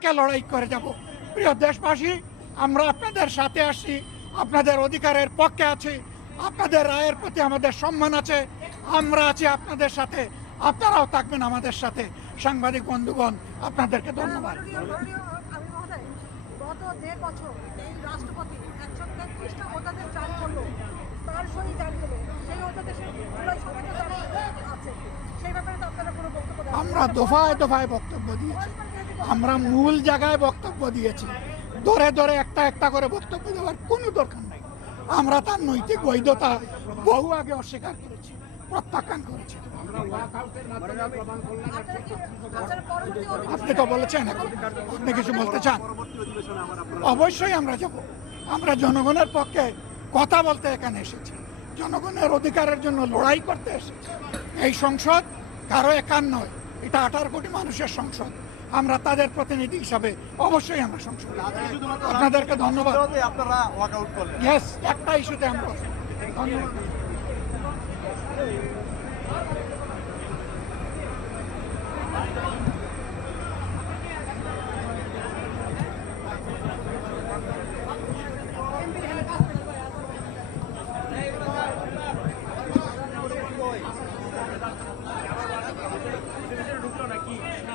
পক্ষে লড়াই করে যাব। প্রিয় দেশবাসী, আমরা আপনাদের সাথে আসছি, আপনাদের অধিকারের পক্ষে আছি, আপনাদের রায়ের প্রতি আমাদের সম্মান আছে, আমরা আছি আপনাদের সাথে, আপনারাও থাকবেন আমাদের সাথে। সাংবাদিক বন্ধুগণ, আপনাদেরকে ধন্যবাদ। গত 1.5 বছর এই রাষ্ট্রপতি 133টা ওটাদের জারি করলো, তার সই জারি হলো, সেই অধ্যাদেশের আছে, সেই ব্যাপারে তো আপনারা কোনো বক্তব্য দেন? আমরা দফায় দফায় বক্তব্য দিয়েছি, আমরা মূল জায়গায় বক্তব্য দিয়েছি, ধরে ধরে একটা একটা করে বক্তব্য দেওয়ার কোনো দরকার নেই। আমরা তার নৈতিক বৈধতা বহু আগে অস্বীকার করেছি, প্রত্যাখ্যান করেছি। আপনি তো বলেছেন, এখন আপনি কিছু বলতে চান? অবশ্যই আমরা যাব। আমরা জনগণের পক্ষে কথা বলতে এখানে এসেছি, জনগণের অধিকারের জন্য লড়াই করতে এসেছি। এই সংসদ কারো একার নয়, এটা 18 কোটি মানুষের সংসদ। আমরা তাদের প্রতিনিধি হিসাবে অবশ্যই আমরা সংসদ। আপনাদেরকে ধন্যবাদ। ইয়েস, একটা ইস্যুতে আমরা ধন্যবাদ।